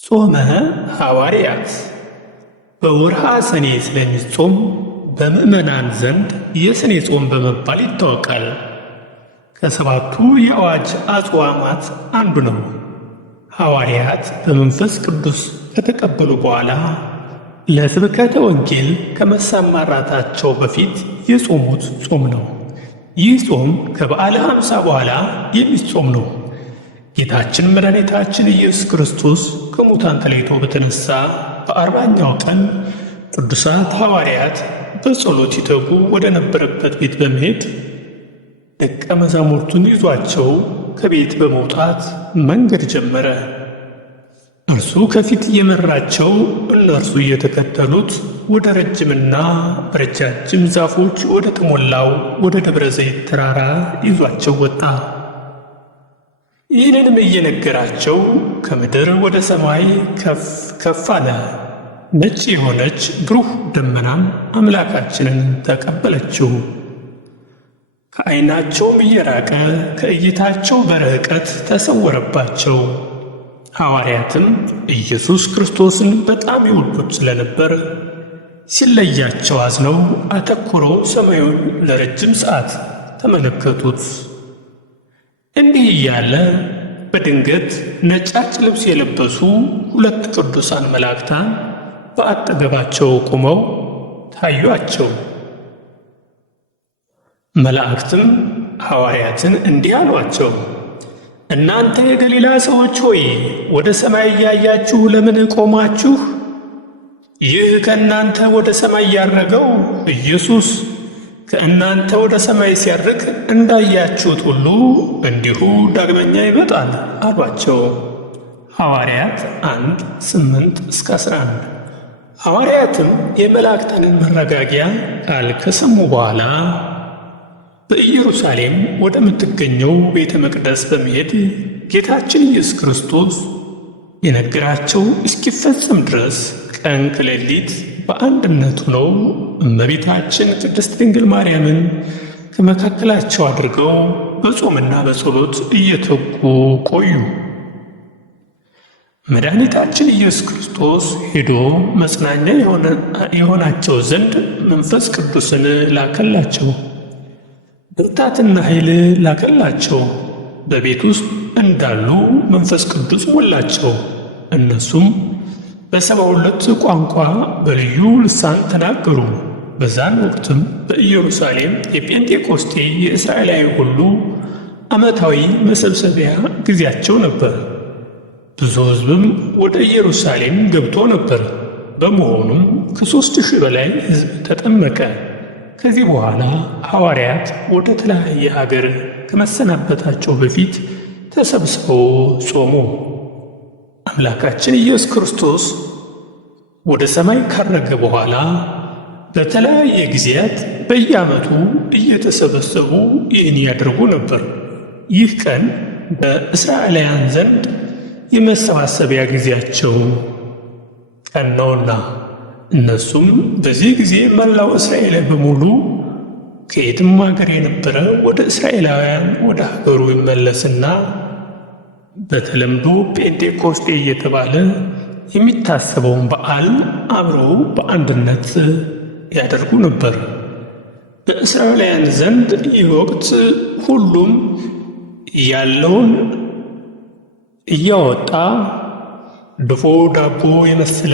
ጾመ ሐዋርያት በወርሃ ሰኔ ስለሚጾም በምዕመናን ዘንድ የሰኔ ጾም በመባል ይታወቃል። ከሰባቱ የአዋጅ አጽዋማት አንዱ ነው። ሐዋርያት በመንፈስ ቅዱስ ከተቀበሉ በኋላ ለስብከተ ወንጌል ከመሰማራታቸው በፊት የጾሙት ጾም ነው። ይህ ጾም ከበዓለ ሃምሳ በኋላ የሚጾም ነው። ጌታችን መድኃኒታችን ኢየሱስ ክርስቶስ ከሙታን ተለይቶ በተነሳ በ40ኛው ቀን ቅዱሳት ሐዋርያት በጸሎት ይተጉ ወደ ነበረበት ቤት በመሄድ ደቀ መዛሙርቱን ይዟቸው ከቤት በመውጣት መንገድ ጀመረ። እርሱ ከፊት እየመራቸው፣ እነርሱ እየተከተሉት ወደ ረጅምና ረጃጅም ዛፎች ወደ ተሞላው ወደ ደብረ ዘይት ተራራ ይዟቸው ወጣ። ይህንንም እየነገራቸው ከምድር ወደ ሰማይ ከፍ ከፍ አለ። ነጭ የሆነች ብሩህ ደመናም አምላካችንን ተቀበለችው። ከዓይናቸውም እየራቀ ከእይታቸው በርቀት ተሰወረባቸው። ሐዋርያትም ኢየሱስ ክርስቶስን በጣም ይወዱት ስለነበር ሲለያቸው አዝነው አተኩረው ሰማዩን ለረጅም ሰዓት ተመለከቱት። እንዲህ እያለ በድንገት ነጫጭ ልብስ የለበሱ ሁለት ቅዱሳን መላእክታን በአጠገባቸው ቆመው ታዩአቸው። መላእክትም ሐዋርያትን እንዲህ አሏቸው፣ እናንተ የገሊላ ሰዎች ሆይ ወደ ሰማይ እያያችሁ ለምን ቆማችሁ? ይህ ከእናንተ ወደ ሰማይ ያረገው ኢየሱስ ከእናንተ ወደ ሰማይ ሲያርግ እንዳያችሁት ሁሉ እንዲሁ ዳግመኛ ይመጣል አሏቸው። ሐዋርያት 1:8-11 ሐዋርያትም የመላእክታንን መረጋጊያ ቃል ከሰሙ በኋላ በኢየሩሳሌም ወደምትገኘው ቤተ መቅደስ በመሄድ ጌታችን ኢየሱስ ክርስቶስ የነገራቸው እስኪፈጸም ድረስ ቀን ከሌሊት በአንድነት ሆነው እመቤታችን ቅድስት ድንግል ማርያምን ከመካከላቸው አድርገው በጾምና በጸሎት እየተጉ ቆዩ። መድኃኒታችን ኢየሱስ ክርስቶስ ሄዶ መጽናኛ የሆናቸው ዘንድ መንፈስ ቅዱስን ላከላቸው፣ ብርታትና ኃይል ላከላቸው። በቤት ውስጥ እንዳሉ መንፈስ ቅዱስ ሞላቸው። እነሱም በ72 ቋንቋ በልዩ ልሳን ተናገሩ። በዛን ወቅትም በኢየሩሳሌም የጴንጤቆስጤ የእስራኤላዊ ሁሉ ዓመታዊ መሰብሰቢያ ጊዜያቸው ነበር። ብዙ ሕዝብም ወደ ኢየሩሳሌም ገብቶ ነበር። በመሆኑም ከ3000 በላይ ሕዝብ ተጠመቀ። ከዚህ በኋላ ሐዋርያት ወደ ተለያየ ሀገር ከመሰናበታቸው በፊት ተሰብስበው ጾሙ። አምላካችን ኢየሱስ ክርስቶስ ወደ ሰማይ ካረገ በኋላ በተለያየ ጊዜያት በየዓመቱ እየተሰበሰቡ ይህን ያደርጉ ነበር። ይህ ቀን በእስራኤላውያን ዘንድ የመሰባሰቢያ ጊዜያቸው ቀን ነውና፣ እነሱም በዚህ ጊዜ መላው እስራኤል በሙሉ ከየትም ሀገር የነበረ ወደ እስራኤላውያን ወደ ሀገሩ ይመለስና በተለምዶ ጴንጤቆስጤ እየተባለ የሚታሰበውን በዓል አብረው በአንድነት ያደርጉ ነበር። በእስራኤላውያን ዘንድ ይህ ወቅት ሁሉም ያለውን እያወጣ ድፎ ዳቦ የመሰለ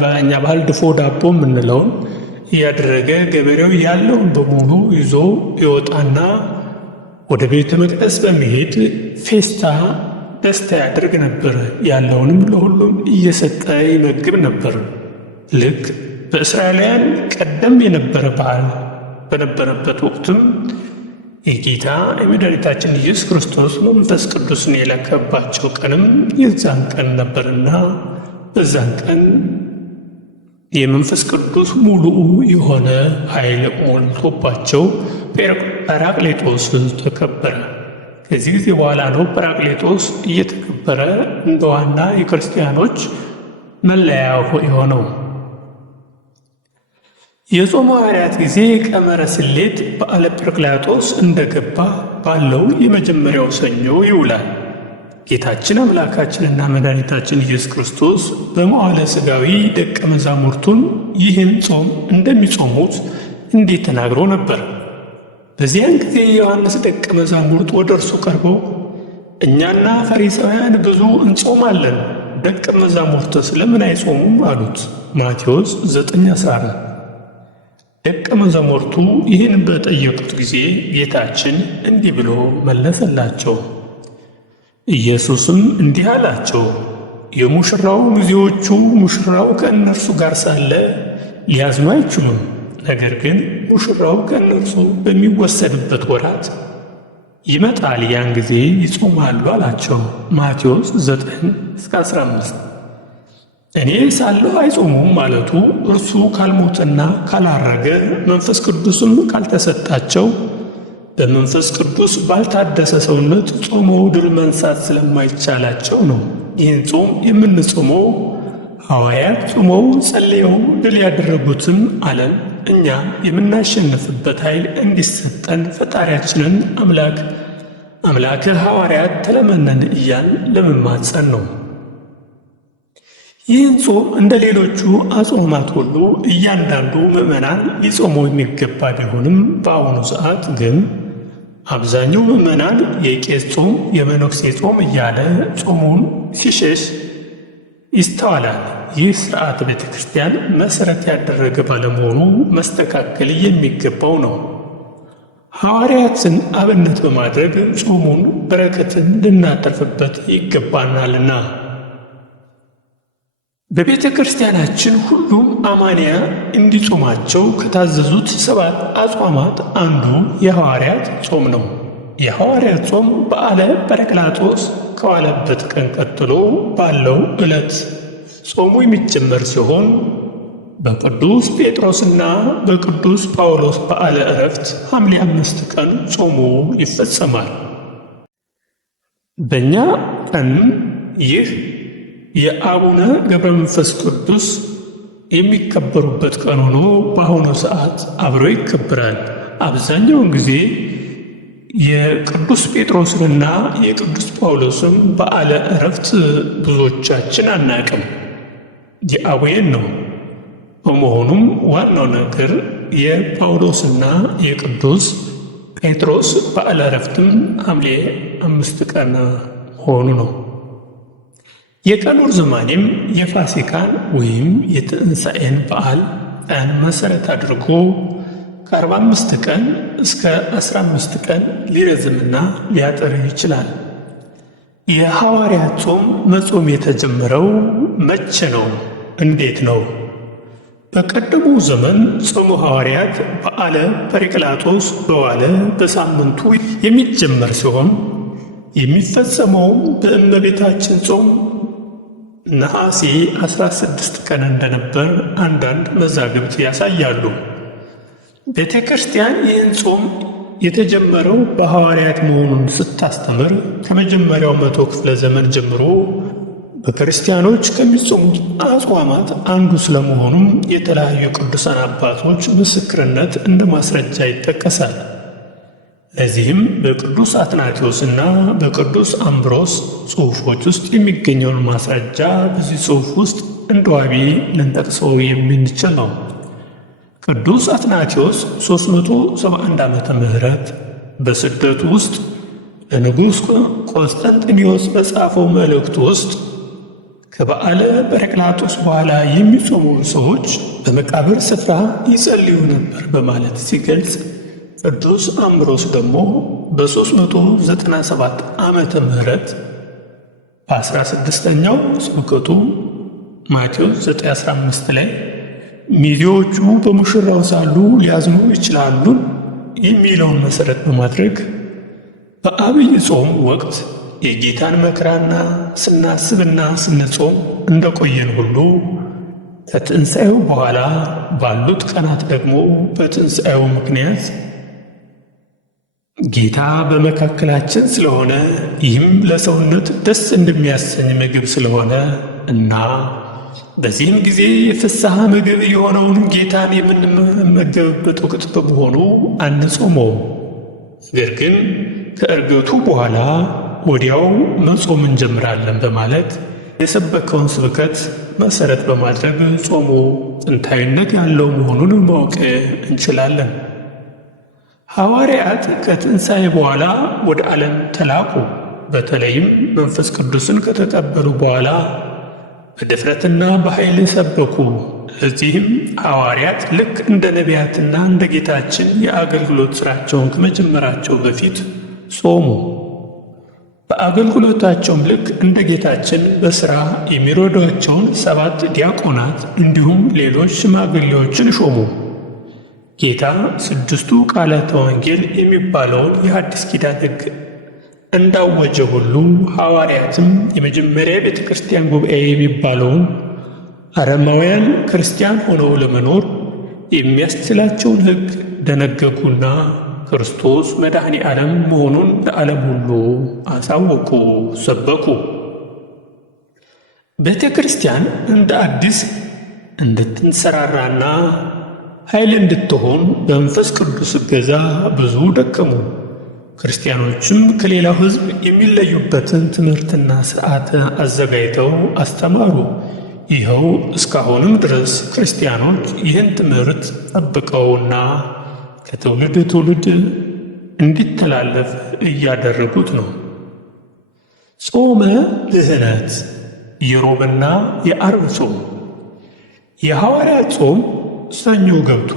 በእኛ ባህል ድፎ ዳቦ የምንለውን እያደረገ ገበሬው ያለውን በሙሉ ይዞ ይወጣና ወደ ቤተ መቅደስ በመሄድ ፌስታ ደስታ ያደርግ ነበር። ያለውንም ለሁሉም እየሰጠ ይመግብ ነበር። ልክ በእስራኤላውያን ቀደም የነበረ በዓል በነበረበት ወቅትም የጌታ የመድኃኒታችን ኢየሱስ ክርስቶስ መንፈስ ቅዱስን የላከባቸው ቀንም የዛን ቀን ነበርና በዛን ቀን የመንፈስ ቅዱስ ሙሉ የሆነ ኃይል ሞልቶባቸው ጰራቅሊጦስ ተከበረ። ከዚህ ጊዜ በኋላ ነው ጰራቅሊጦስ እየተከበረ እንደ ዋና የክርስቲያኖች መለያ የሆነው። የጾመ ሐዋርያት ጊዜ ቀመረ ስሌት በዓለ ጰራቅሊጦስ እንደገባ ባለው የመጀመሪያው ሰኞ ይውላል። ጌታችን አምላካችንና መድኃኒታችን ኢየሱስ ክርስቶስ በመዋዕለ ሥጋዌ ደቀ መዛሙርቱን ይህን ጾም እንደሚጾሙት እንዴት ተናግሮ ነበር። በዚያን ጊዜ የዮሐንስ ደቀ መዛሙርት ወደ እርሱ ቀርበው እኛና ፈሪሳውያን ብዙ እንጾማለን፣ ደቀ መዛሙርት ስለምን አይጾሙም አሉት። ማቴዎስ 9:14። ደቀ መዛሙርቱ ይህን በጠየቁት ጊዜ ጌታችን እንዲህ ብሎ መለሰላቸው። ኢየሱስም እንዲህ አላቸው፣ የሙሽራው ሚዜዎቹ ሙሽራው ከእነርሱ ጋር ሳለ ሊያዝኑ አይችሉም። ነገር ግን ሙሽራው ከእነርሱ በሚወሰድበት ወራት ይመጣል፣ ያን ጊዜ ይጾማሉ አላቸው። ማቴዎስ 9:15። እኔ ሳለሁ አይጾሙም ማለቱ እርሱ ካልሞተና ካላረገ መንፈስ ቅዱስም ካልተሰጣቸው በመንፈስ ቅዱስ ባልታደሰ ሰውነት ጾመው ድል መንሳት ስለማይቻላቸው ነው። ይህን ጾም የምንጾመው ሐዋርያት ጾመው ጸልየው ድል ያደረጉትን ዓለም እኛ የምናሸንፍበት ኃይል እንዲሰጠን ፈጣሪያችንን አምላከ ሐዋርያት ተለመነን እያል ለመማፀን ነው። ይህን ጾም እንደ ሌሎቹ አጽዋማት ሁሉ እያንዳንዱ ምዕመናን ሊጾመው የሚገባ ቢሆንም በአሁኑ ሰዓት ግን አብዛኛው ምዕመናን የቄስ ጾም፣ የመነኩሴ ጾም እያለ ጾሙን ሲሸሽ ይስተዋላል። ይህ ሥርዓት ቤተ ክርስቲያን መሠረት ያደረገ ባለመሆኑ መስተካከል የሚገባው ነው። ሐዋርያትን አብነት በማድረግ ጾሙን በረከትን ልናተርፍበት ይገባናልና። በቤተ ክርስቲያናችን ሁሉም አማንያ እንዲጾማቸው ከታዘዙት 7 አጽዋማት አንዱ የሐዋርያት ጾም ነው። የሐዋርያት ጾም በዓለ ጰራቅሊጦስ ከዋለበት ቀን ቀጥሎ ባለው ዕለት ጾሙ የሚጀመር ሲሆን በቅዱስ ጴጥሮስና በቅዱስ ጳውሎስ በዓለ ዕረፍት ሐምሌ 5 ቀን ጾሙ ይፈጸማል። በእኛ ቀን ይህ የአቡነ ገብረ መንፈስ ቅዱስ የሚከበሩበት ቀን ሆኖ በአሁኑ ሰዓት አብሮ ይከበራል። አብዛኛውን ጊዜ የቅዱስ ጴጥሮስንና የቅዱስ ጳውሎስን በዓለ ዕረፍት ብዙዎቻችን አናቅም፣ የአቡዬን ነው። በመሆኑም ዋናው ነገር የጳውሎስና የቅዱስ ጴጥሮስ በዓለ ዕረፍትም ሐምሌ 5 ቀን መሆኑ ነው። የቀኑ ርዝማኔም የፋሲካን ወይም የትንሣኤን በዓል ቀን መሠረት አድርጎ ከ45 ቀን እስከ 15 ቀን ሊረዝምና ሊያጥር ይችላል። የሐዋርያት ጾም መጾም የተጀመረው መቼ ነው? እንዴት ነው? በቀደሙ ዘመን ጾሙ ሐዋርያት በዓለ ጰራቅሊጦስ በዋለ በሳምንቱ የሚጀመር ሲሆን የሚፈጸመውም በእመቤታችን ጾም ነሐሴ 16 ቀን እንደነበር አንዳንድ መዛግብት ያሳያሉ። ቤተ ክርስቲያን ይህን ጾም የተጀመረው በሐዋርያት መሆኑን ስታስተምር ከመጀመሪያው 100 ክፍለ ዘመን ጀምሮ በክርስቲያኖች ከሚጾሙት አጽዋማት አንዱ ስለመሆኑም የተለያዩ ቅዱሳን አባቶች ምስክርነት እንደ ማስረጃ ይጠቀሳል። ለዚህም በቅዱስ አትናቴዎስና በቅዱስ አምብሮስ ጽሑፎች ውስጥ የሚገኘውን ማስረጃ በዚህ ጽሑፍ ውስጥ እንደ ዋቢ ልንጠቅሰው የምንችል ነው። ቅዱስ አትናቴዎስ 371 ዓመተ ምህረት በስደቱ ውስጥ ለንጉሥ ቆስጠንጢኖስ በጻፈው መልእክቱ ውስጥ ከበዓለ ጰራቅሊጦስ በኋላ የሚጾሙ ሰዎች በመቃብር ስፍራ ይጸልዩ ነበር በማለት ሲገልጽ፣ ቅዱስ አምብሮስ ደግሞ በ397 ዓመተ ምህረት በ16ኛው ስብከቱ ማቴዎስ 9:15 ላይ ሚዜዎቹ በሙሽራው ሳሉ ሊያዝኑ ይችላሉን የሚለውን መሠረት በማድረግ በአብይ ጾም ወቅት የጌታን መከራና ስናስብና ስንጾም እንደቆየን ሁሉ ከትንሣኤው በኋላ ባሉት ቀናት ደግሞ በትንሣኤው ምክንያት ጌታ በመካከላችን ስለሆነ ይህም ለሰውነት ደስ እንደሚያሰኝ ምግብ ስለሆነ እና በዚህም ጊዜ የፍስሐ ምግብ የሆነውን ጌታን የምንመገብበት ወቅት በመሆኑ አንጾመውም። ነገር ግን ከዕርገቱ በኋላ ወዲያው መጾም እንጀምራለን በማለት የሰበከውን ስብከት መሠረት በማድረግ ጾሙ ጥንታዊነት ያለው መሆኑን ማወቅ እንችላለን። ሐዋርያት ከትንሣኤ በኋላ ወደ ዓለም ተላኩ። በተለይም መንፈስ ቅዱስን ከተቀበሉ በኋላ በድፍረትና በኃይል ሰበኩ። ለዚህም ሐዋርያት ልክ እንደ ነቢያትና እንደ ጌታችን የአገልግሎት ሥራቸውን ከመጀመራቸው በፊት ጾሙ። በአገልግሎታቸውም ልክ እንደ ጌታችን በሥራ የሚረዷቸውን 7 ዲያቆናት እንዲሁም ሌሎች ሽማግሌዎችን ሾሙ። ጌታ 6ቱ ቃላተ ወንጌል የሚባለውን የሐዲስ ኪዳን ሕግ እንዳወጀ ሁሉ ሐዋርያትም የመጀመሪያ ቤተ ክርስቲያን ጉባኤ የሚባለውን አረማውያን ክርስቲያን ሆነው ለመኖር የሚያስችላቸውን ሕግ ደነገጉና ክርስቶስ መድኃኔ ዓለም መሆኑን ለዓለም ሁሉ አሳወቁ፣ ሰበኩ። ቤተ ክርስቲያን እንደ አዲስ እንድትንሰራራና ኃይል እንድትሆን በመንፈስ ቅዱስ እገዛ ብዙ ደከሙ። ክርስቲያኖችም ከሌላው ሕዝብ የሚለዩበትን ትምህርትና ሥርዓት አዘጋጅተው አስተማሩ። ይኸው እስካሁንም ድረስ ክርስቲያኖች ይህን ትምህርት ጠብቀውና ከትውልድ ትውልድ እንዲተላለፍ እያደረጉት ነው። ጾመ ድኅነት፣ የሮብና የዓርብ ጾም። የሐዋርያት ጾም ሰኞ ገብቶ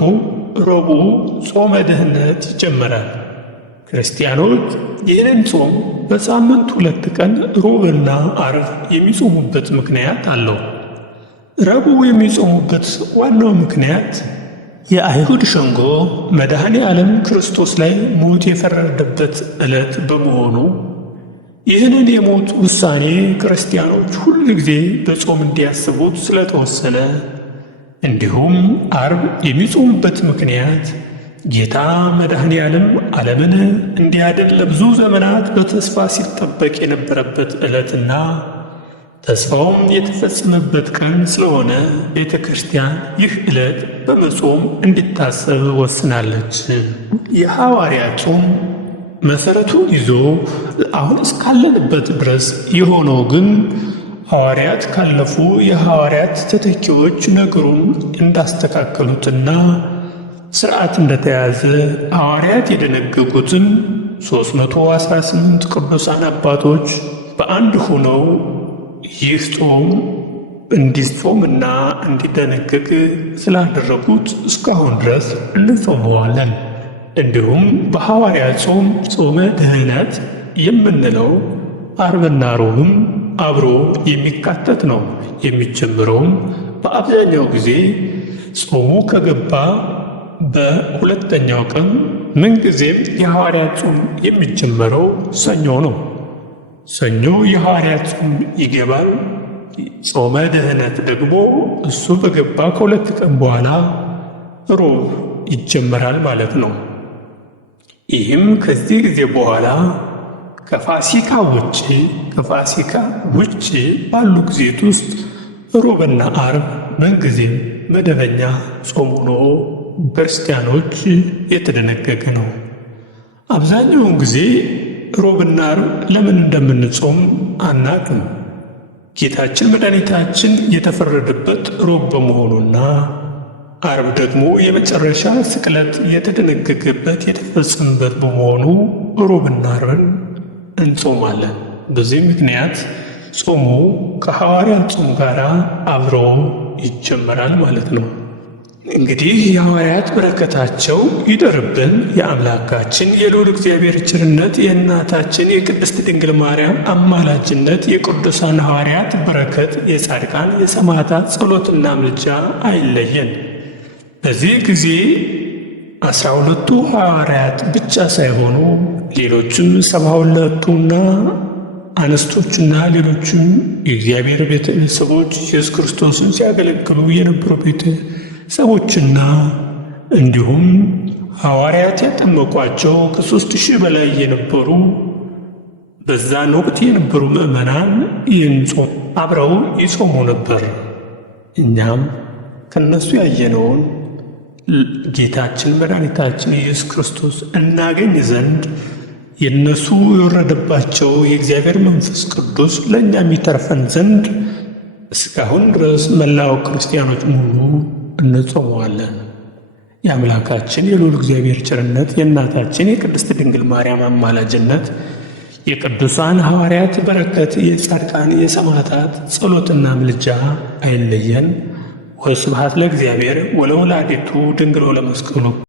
ረቡዕ ጾመ ድኅነት ይጀመራል። ክርስቲያኖች ይህንን ጾም በሳምንት 2 ቀን ሮብና ዓርብ የሚጾሙበት ምክንያት አለው። ረቡዕ የሚጾሙበት ዋናው ምክንያት የአይሁድ ሸንጎ መድኃኔ ዓለም ክርስቶስ ላይ ሞት የፈረደበት ዕለት በመሆኑ ይህንን የሞት ውሳኔ ክርስቲያኖች ሁል ጊዜ በጾም እንዲያስቡት ስለተወሰነ፣ እንዲሁም ዓርብ የሚጾሙበት ምክንያት ጌታ መድኃኔ ዓለምን እንዲያድን ለብዙ ዘመናት በተስፋ ሲጠበቅ የነበረበት ዕለትና ተስፋውም የተፈጸመበት ቀን ስለሆነ ቤተ ክርስቲያን ይህ ዕለት በመጾም እንዲታሰብ ወስናለች። የሐዋርያት ጾም መሠረቱን ይዞ አሁን እስካለንበት ድረስ የሆነው ግን ሐዋርያት ካለፉ የሐዋርያት ተተኪዎች ነገሩን እንዳስተካከሉትና ሥርዓት እንደተያዘ ሐዋርያት የደነገጉትን 318 ቅዱሳን አባቶች በአንድ ሆነው ይህ ጾም እንዲጾምና እንዲደነገግ ስላደረጉት እስካሁን ድረስ እንጾመዋለን። እንዲሁም በሐዋርያት ጾም ጾመ ድኅነት የምንለው ዓርብና ሮብም አብሮ የሚካተት ነው። የሚጀምረውም በአብዛኛው ጊዜ ጾሙ ከገባ በሁለተኛው ቀን፣ ምንጊዜም የሐዋርያት ጾም የሚጀመረው ሰኞ ነው። ሰኞ የሐዋርያት ጾም ይገባል። ጾመ ድኅነት ደግሞ እሱ በገባ ከ2 ቀን በኋላ ሮብ ይጀመራል ማለት ነው። ይህም ከዚህ ጊዜ በኋላ ከፋሲካ ውጭ ባሉ ጊዜያት ውስጥ ሮብና ዓርብ ምንጊዜም መደበኛ ጾም ሆኖ ክርስቲያኖች የተደነገገ ነው። አብዛኛውን ጊዜ ሮብና ዓርብ ለምን እንደምንጾም አናቅም። ጌታችን መድኃኒታችን የተፈረደበት ሮብ በመሆኑና ዓርብ ደግሞ የመጨረሻ ስቅለት የተደነገገበት የተፈጸመበት በመሆኑ ሮብና ዓርብን እንጾማለን። በዚህ ምክንያት ጾሙ ከሐዋርያት ጾም ጋር አብሮ ይጀመራል ማለት ነው። እንግዲህ የሐዋርያት በረከታቸው ይደርብን። የአምላካችን የልዑል እግዚአብሔር ቸርነት፣ የእናታችን የቅድስት ድንግል ማርያም አማላጅነት፣ የቅዱሳን ሐዋርያት በረከት፣ የጻድቃን የሰማዕታት ጸሎትና ምልጃ አይለየን። በዚህ ጊዜ 12ቱ ሐዋርያት ብቻ ሳይሆኑ ሌሎችም 72ቱና አንስቶችና ሌሎችም የእግዚአብሔር ቤተሰቦች ኢየሱስ ክርስቶስን ሲያገለግሉ የነበሩ ቤተሰቦችና እንዲሁም ሐዋርያት ያጠመቋቸው ከ3000 በላይ የነበሩ በዛን ወቅት የነበሩ ምዕመናን ይህን ጾም አብረው ይጾሙ ነበር። እኛም ከነሱ ያየነውን ጌታችን መድኃኒታችን ኢየሱስ ክርስቶስ እናገኝ ዘንድ የእነሱ የወረደባቸው የእግዚአብሔር መንፈስ ቅዱስ ለእኛም ይተርፈን ዘንድ እስካሁን ድረስ መላው ክርስቲያኖች ሙሉ እንጾመዋለን። የአምላካችን የልዑል እግዚአብሔር ቸርነት፣ የእናታችን የቅድስት ድንግል ማርያም አማላጅነት፣ የቅዱሳን ሐዋርያት በረከት፣ የጻድቃን የሰማዕታት ጸሎትና ምልጃ አይለየን። ወስብሐት ለእግዚአብሔር ወለወላዲቱ ድንግል ወለመስቀሉ